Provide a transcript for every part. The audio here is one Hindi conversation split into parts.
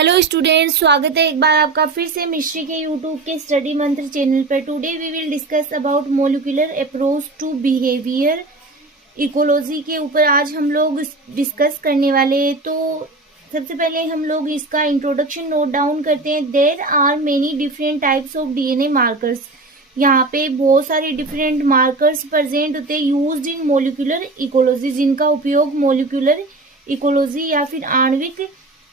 हेलो स्टूडेंट्स, स्वागत है एक बार आपका फिर से मिस्ट्री के यूट्यूब के स्टडी मंत्र चैनल पर। Today we will discuss about molecular approach to behaviour ecology के ऊपर आज हम लोग डिस्कस करने वाले हैं। तो सबसे पहले हम लोग इसका इंट्रोडक्शन नोट डाउन करते हैं। There are many different types of DNA markers. यहाँ पे बहुत सारे डिफरेंट मार्कर्स प्रेजेंट होते हैं यूज्ड इन मोलिकुलर इकोलॉजी, जिनका उपयोग मोलिकुलर इकोलॉजी या फिर आणविक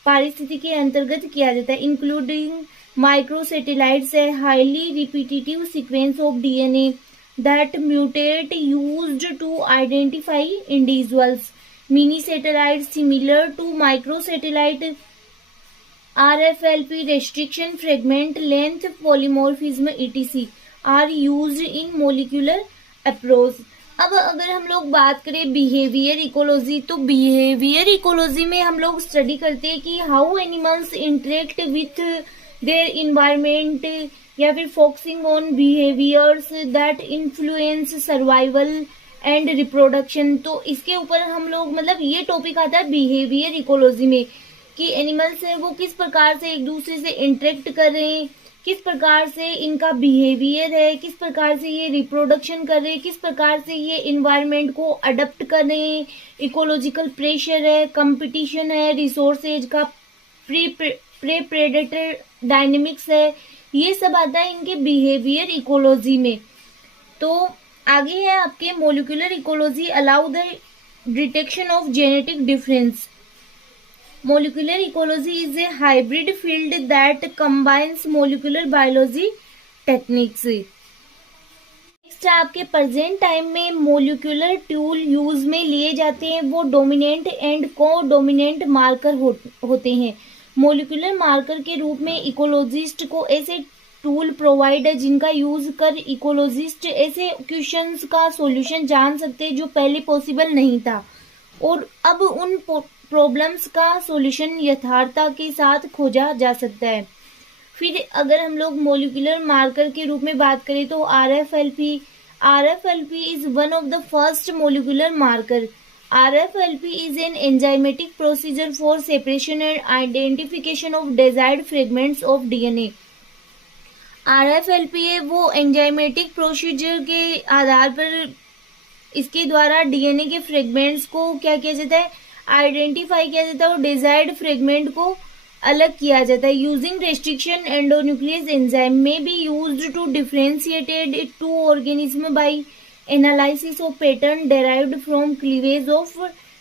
पारिस्थितिकी के अंतर्गत किया जाता है। इंक्लूडिंग माइक्रोसैटेलाइट्स है highly repetitive sequence of DNA that mutate used to identify individuals. Mini satellite similar to microsatellite RFLP restriction fragment length polymorphism etc are used in molecular approach। अब अगर हम लोग बात करें बिहेवियर इकोलॉजी, तो बिहेवियर इकोलॉजी में हम लोग स्टडी करते हैं कि how animals interact with their environment या फिर focusing on behaviours that influence survival and reproduction. तो इसके ऊपर हम लोग ये टॉपिक आता है बिहेवियर इकोलॉजी में कि एनिमल्स है वो किस प्रकार से एक दूसरे से इंटरेक्ट कर रहे हैं, किस प्रकार से इनका बिहेवियर है, किस प्रकार से ये रिप्रोडक्शन कर रहे हैं, किस प्रकार से ये इन्वायरमेंट को अडप्ट कर रहे हैं। इकोलॉजिकल प्रेशर है, कंपटीशन है, रिसोर्सेज का प्री प्रेडेटर डायनेमिक्स है, ये सब आता है इनके बिहेवियर इकोलॉजी में। तो आगे है आपके molecular ecology allow the detection of genetic difference. Molecular ecology is a hybrid field that combines molecular biology techniques। Next आपके प्रेजेंट टाइम में मोलिकुलर टूल यूज में लिए जाते हैं, वो डोमिनेंट एंड को डोमिनेंट मार्कर होते हैं। मोलिकुलर मार्कर के रूप में इकोलॉजिस्ट को ऐसे टूल प्रोवाइड है जिनका यूज कर इकोलॉजिस्ट ऐसे क्वेश्चंस का सॉल्यूशन जान सकते हैं जो पहले पॉसिबल नहीं था, और अब उन प्रॉब्लम्स का सॉल्यूशन यथार्थता के साथ खोजा जा सकता है। फिर अगर हम लोग मोलिकुलर मार्कर के रूप में बात करें तो RFLP is one of the first molecular marker. RFLP is an enzymatic procedure for separation and identification of desired fragments of DNA. RFLP है वो एंजाइमेटिक प्रोसीजर के आधार पर इसके द्वारा डीएनए के फ्रेगमेंट्स को क्या किया जाता है, आइडेंटिफाई किया जाता है और डिजायर्ड फ्रेगमेंट को अलग किया जाता है। Using restriction endonuclease enzyme may be used to differentiated to organism by analysis of pattern derived from cleavage of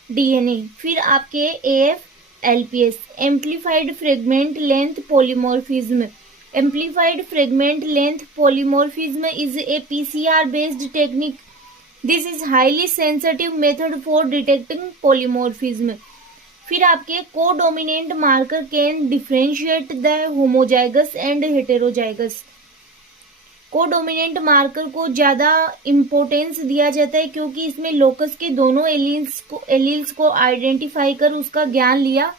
DNA. फिर आपके AFLPS amplified fragment length polymorphism. Amplified fragment length polymorphism is a PCR based technique. This is highly sensitive method for detecting polymorphism. फिर आपके codominant marker can differentiate the homozygous and heterozygous. Codominant marker को ज्यादा इम्पोर्टेंस दिया जाता है क्योंकि इसमें लोकस के दोनों एलील्स को आइडेंटिफाई कर उसका ज्ञान लिया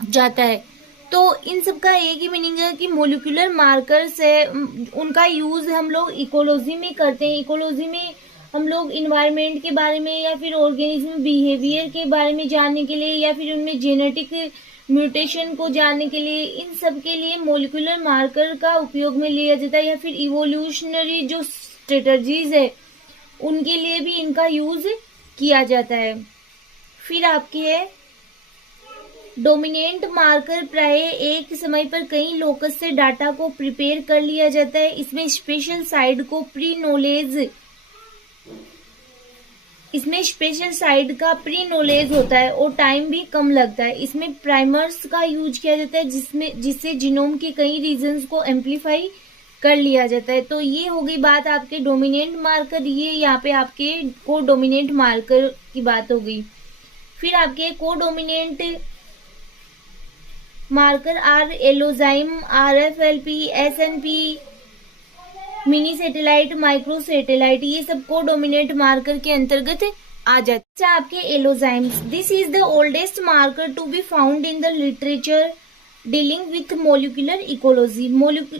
जाता है। तो इन सब का एक ही मीनिंग है कि मोलिकुलर मार्कर्स है उनका यूज हम लोग इकोलॉजी में करते हैं। इकोलॉजी में हम लोग इन्वायरमेंट के बारे में या फिर ऑर्गेनिज्म बिहेवियर के बारे में जानने के लिए या फिर उनमें जेनेटिक म्यूटेशन को जानने के लिए, इन सब के लिए मोलिकुलर मार्कर का उपयोग में लिया जाता है, या फिर इवोल्यूशनरी जो स्ट्रेटजीज है उनके लिए भी इनका यूज किया जाता है। फिर आपके है डोमिनेंट मार्कर। प्राय एक समय पर कई लोकस से डाटा को प्रिपेयर कर लिया जाता है। इसमें स्पेशल साइड का प्री नॉलेज होता है और टाइम भी कम लगता है। इसमें प्राइमर्स का यूज किया जाता है जिससे जीनोम के कई रीजन्स को एम्प्लीफाई कर लिया जाता है। तो ये हो गई बात आपके डोमिनेंट मार्कर, ये यहाँ पे आपके को डोमिनेंट मार्कर की बात हो गई। फिर आपके को dominant marker are allozyme, RFLP, SNP, mini satellite, micro satellite, ये सब को डोमिनेंट मार्कर के अंतर्गत आ जाते हैं। आपके allozymes, this is the oldest marker to be found in the literature dealing with molecular ecology.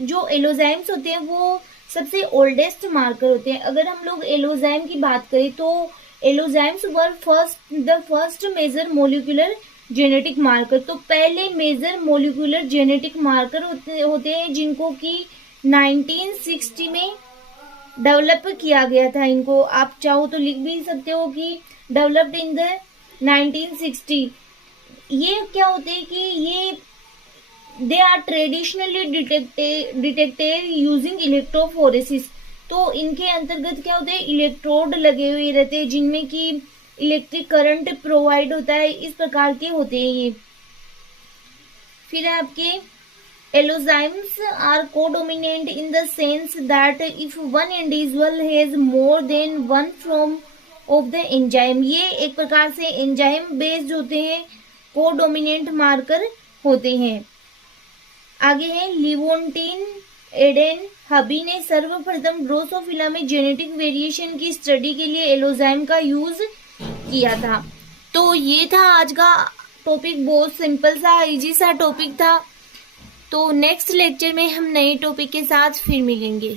जो एलोजाइम्स होते हैं वो सबसे ओल्डेस्ट मार्कर होते हैं। अगर हम लोग एलोजाइम की बात करें तो allozymes were the first major molecular genetic marker. तो पहले मेजर मोलिकुलर जेनेटिक मार्कर होते हैं जिनको कि 1960 में डेवलप किया गया था। इनको आप चाहो तो लिख भी सकते हो कि डेवलप्ड इन द 1960। ये क्या होते हैं कि ये they are traditionally detected using electrophoresis. तो इनके अंतर्गत क्या होते हैं, इलेक्ट्रोड लगे हुए रहते हैं जिनमें कि इलेक्ट्रिक करंट प्रोवाइड होता है, इस प्रकार के होते हैं ये। फिर आपके allozymes are codominant in the sense that if one individual has more than one form of the enzyme. ये एक प्रकार से एंजाइम बेस्ड होते हैं, कोडोमिनेंट मार्कर होते हैं। आगे है लिवोन्टिन एडेन हबी ने सर्वप्रथम ड्रोसोफिला में जेनेटिक वेरिएशन की स्टडी के लिए एलोजाइम का यूज किया था। तो ये था आज का टॉपिक, बहुत सिंपल सा इजी सा टॉपिक था। तो नेक्स्ट लेक्चर में हम नए टॉपिक के साथ फिर मिलेंगे।